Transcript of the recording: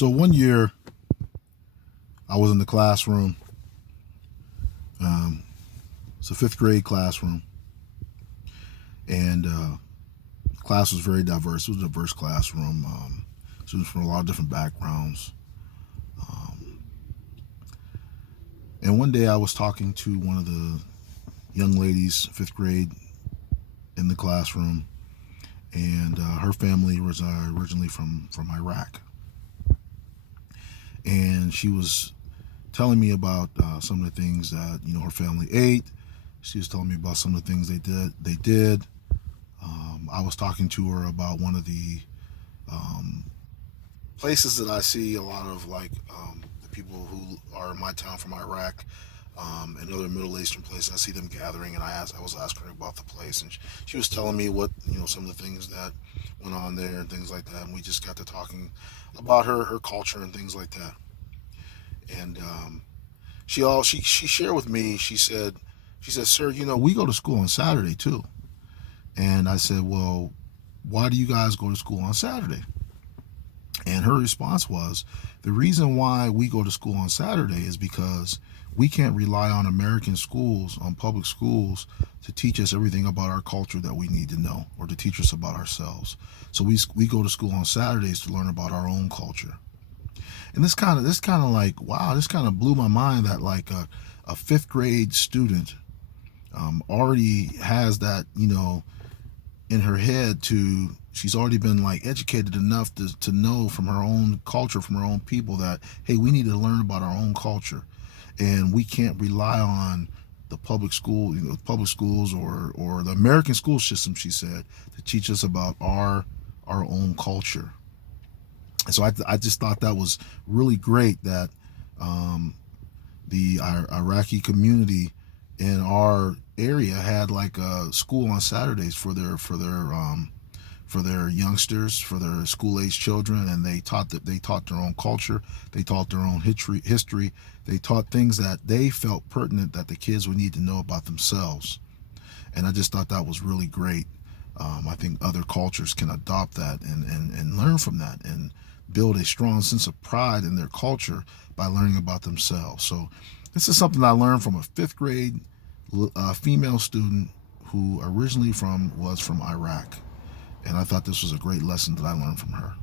So one year, I was in the classroom. It's a fifth grade classroom, and the class was very diverse. It was a diverse classroom. Students from a lot of different backgrounds. Um, and one day, I was talking to one of the young ladies, fifth grade, in the classroom, and her family was originally from Iraq, and she was telling me about some of the things that her family ate. She was telling me about some of the things they did. I was talking to her about one of the um, places that I see a lot of, like, the people who are in my town from Iraq, and other Middle Eastern places. I see them gathering, and I was asking her about the place, and she was telling me what some of the things that went on there and things like that. And we just got to talking about her culture and things like that. And she shared with me. She said, "Sir, we go to school on Saturday too." And I said, "Well, why do you guys go to school on Saturday?" And her response was, "The reason why we go to school on Saturday is because we can't rely on American schools, on public schools, to teach us everything about our culture that we need to know, or to teach us about ourselves. So we go to school on Saturdays to learn about our own culture." And this kind of like, wow, this kind of blew my mind that, like, a fifth grade student already has that, in her head. She's already been, like, educated enough to know from her own culture, from her own people, that, hey, we need to learn about our own culture, and we can't rely on the public schools, or the American school system, she said, to teach us about our own culture. And so I just thought that was really great that um, the Iraqi community in our area had, like, a school on Saturdays for their youngsters, for their school age children, and they taught their own culture, they taught their own history, they taught things that they felt pertinent that the kids would need to know about themselves. And I just thought that was really great. I think other cultures can adopt that and learn from that, and build a strong sense of pride in their culture by learning about themselves. So this is something I learned from a fifth grade female student who originally was from Iraq. And I thought this was a great lesson that I learned from her.